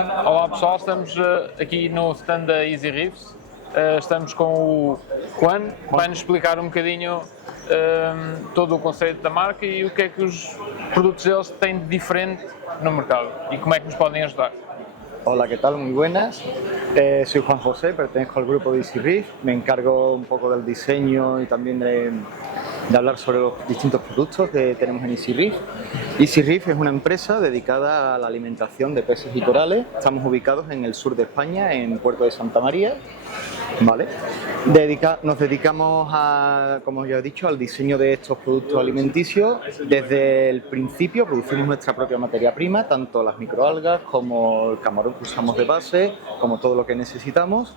Olá pessoal, estamos aqui no stand da Easy Reefs. Estamos com o Juan, que vai nos explicar um bocadinho todo o conceito da marca e o que é que os produtos deles têm de diferente no mercado e como é que nos podem ajudar. Hola, ¿qué tal? Muy buenas. Soy Juan José, pertenezco al grupo de Easy Reef. Me encargo un poco del diseño y también de hablar sobre los distintos productos que tenemos en Easy Reef. Easy Reef es una empresa dedicada a la alimentación de peces y corales. Estamos ubicados en el sur de España, en Puerto de Santa María. ¿Vale? Nos dedicamos a, como ya he dicho, al diseño de estos productos alimenticios. Desde el principio producimos nuestra propia materia prima, tanto las microalgas como el camarón que usamos de base, como todo lo que necesitamos.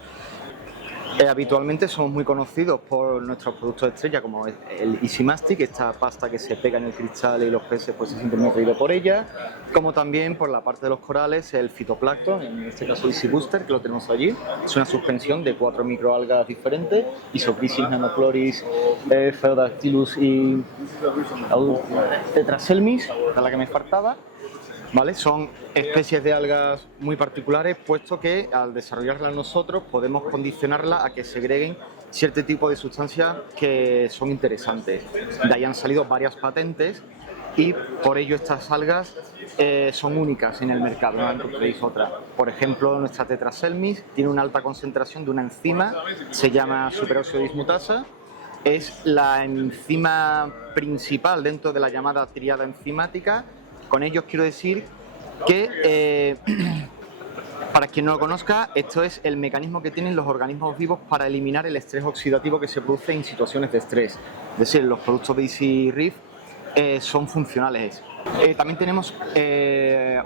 Habitualmente somos muy conocidos por nuestros productos estrella, como el Easy Mastic, esta pasta que se pega en el cristal y los peces pues se sienten muy atraídos por ella, como también por la parte de los corales el fitoplancton, en este caso Easy Booster, que lo tenemos allí. Es una suspensión de 4 microalgas diferentes: Isochrysis, Nanochloris, Phaeodactylus y Tetraselmis, de la que me faltaba. ¿Vale? Son especies de algas muy particulares, puesto que al desarrollarlas nosotros podemos condicionarlas a que segreguen cierto tipo de sustancias que son interesantes. De ahí han salido varias patentes y por ello estas algas son únicas en el mercado, no encontréis otra. Por ejemplo, nuestra Tetraselmis tiene una alta concentración de una enzima, se llama superóxido dismutasa. Es la enzima principal dentro de la llamada tríada enzimática. Con ello quiero decir que, para quien no lo conozca, esto es el mecanismo que tienen los organismos vivos para eliminar el estrés oxidativo que se produce en situaciones de estrés. Es decir, los productos de Easy Reef son funcionales. También tenemos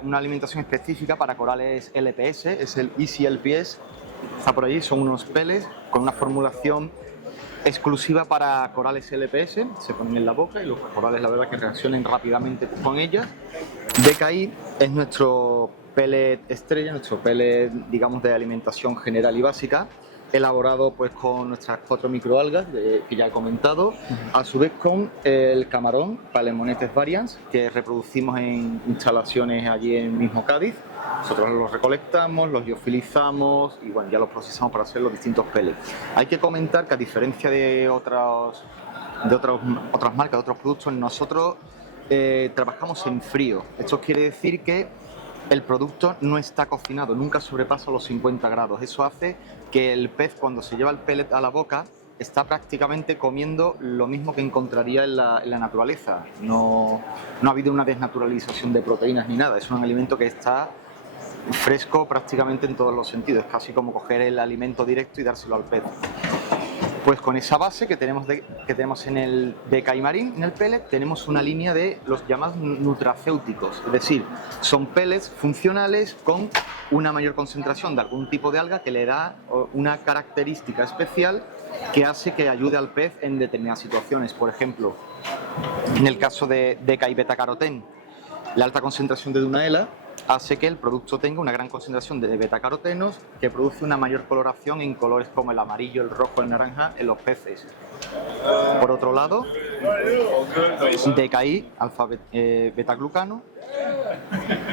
una alimentación específica para corales LPS, es el Easy LPS, está por allí, son unos peles con una formulación exclusiva para corales LPS, se ponen en la boca y los corales la verdad que reaccionan rápidamente con ellas. DKI es nuestro pellet estrella, nuestro pellet digamos de alimentación general y básica, elaborado pues con nuestras 4 microalgas que ya he comentado, a su vez con el camarón Palaemonetes varians, que reproducimos en instalaciones allí en mismo Cádiz. Nosotros los recolectamos, los liofilizamos y bueno, ya los procesamos para hacer los distintos pellets. Hay que comentar que a diferencia de otras marcas, de otros productos, nosotros trabajamos en frío. Esto quiere decir que el producto no está cocinado, nunca sobrepasa los 50 grados. Eso hace que el pez, cuando se lleva el pellet a la boca, está prácticamente comiendo lo mismo que encontraría en la naturaleza. No ha habido una desnaturalización de proteínas ni nada. Es un alimento que está fresco prácticamente en todos los sentidos. Es casi como coger el alimento directo y dárselo al pez. Pues con esa base que tenemos en el DKI Marine, en el pellet, tenemos una línea de los llamados nutracéuticos, es decir, son pellets funcionales con una mayor concentración de algún tipo de alga que le da una característica especial que hace que ayude al pez en determinadas situaciones. Por ejemplo, en el caso de DKI betacarotén, la alta concentración de Dunaela hace que el producto tenga una gran concentración de betacarotenos que produce una mayor coloración en colores como el amarillo, el rojo, el naranja en los peces. Por otro lado, DKI betaglucano.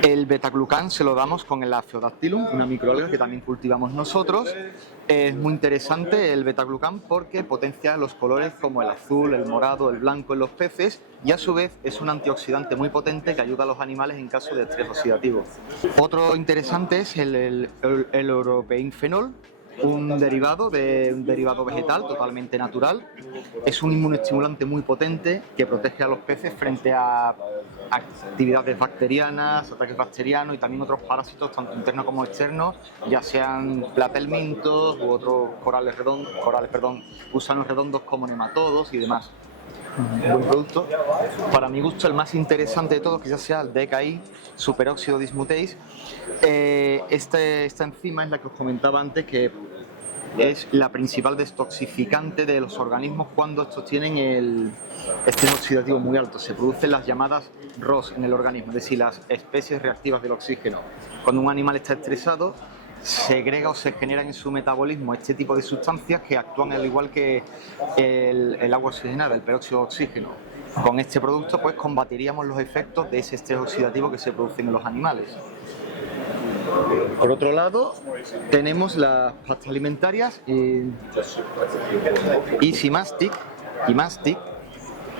El betaglucán se lo damos con el Phaeodactylum, una microalga que también cultivamos nosotros. Es muy interesante el betaglucán porque potencia los colores como el azul, el morado, el blanco en los peces y a su vez es un antioxidante muy potente que ayuda a los animales en caso de estrés oxidativo. Otro interesante es el europeinfenol, un derivado vegetal totalmente natural. Es un inmunoestimulante muy potente que protege a los peces frente a actividades bacterianas, ataques bacterianos y también otros parásitos tanto internos como externos, ya sean platelmintos u otros gusanos redondos como nematodos y demás. Un buen producto. Para mi gusto, el más interesante de todos quizás sea el DKI superóxido dismutase. Esta enzima es la que os comentaba antes, que es la principal detoxificante de los organismos cuando estos tienen el estrés oxidativo muy alto. Se producen las llamadas ROS en el organismo, es decir, las especies reactivas del oxígeno. Cuando un animal está estresado, segrega o se generan en su metabolismo este tipo de sustancias que actúan al igual que el agua oxigenada, el peróxido de oxígeno. Con este producto pues combatiríamos los efectos de ese estrés oxidativo que se produce en los animales. Por otro lado, tenemos las pastas alimentarias Easy Mastic y Mastic.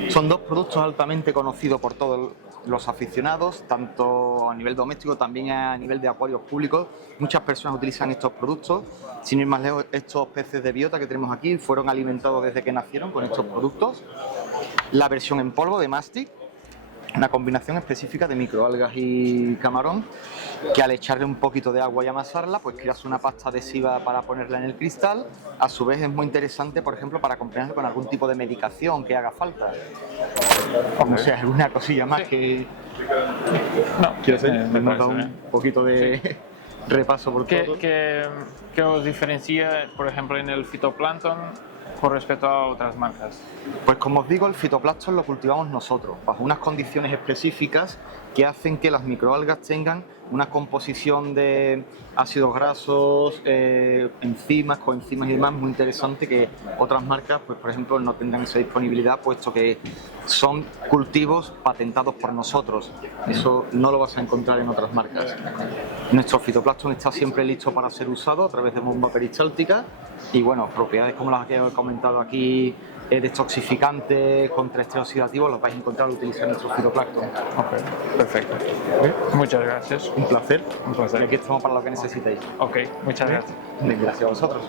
Son dos productos altamente conocidos por todos los aficionados, tanto a nivel doméstico, también a nivel de acuarios públicos. Muchas personas utilizan estos productos. Sin ir más lejos, estos peces de biota que tenemos aquí fueron alimentados desde que nacieron con estos productos. La versión en polvo de Mastic, una combinación específica de microalgas y camarón, que al echarle un poquito de agua y amasarla, pues creas una pasta adhesiva para ponerla en el cristal. A su vez es muy interesante, por ejemplo, para acompañarlo con algún tipo de medicación que haga falta. O sea, alguna cosilla más que... No, Quiero hacer, me hemos dado parece un bien. poquito de repaso por todo. ¿Qué os diferencia, por ejemplo, en el fitoplancton con respecto a otras marcas? Pues como os digo, el fitoplancton lo cultivamos nosotros, bajo unas condiciones específicas que hacen que las microalgas tengan una composición de ácidos grasos, enzimas, coenzimas y demás muy interesante que otras marcas, pues por ejemplo, no tendrán esa disponibilidad, puesto que son cultivos patentados por nosotros. Eso no lo vas a encontrar en otras marcas. Nuestro fitoplancton está siempre listo para ser usado a través de bomba peristáltica y bueno, propiedades como las que he comentado aquí, detoxificantes, contra estrés oxidativo, los vais a encontrar al utilizar nuestro fitoplancton. Ok, perfecto. Muchas gracias. Un placer. Un placer. Y aquí estamos para lo que necesitéis. Ok, muchas gracias. Gracias a vosotros.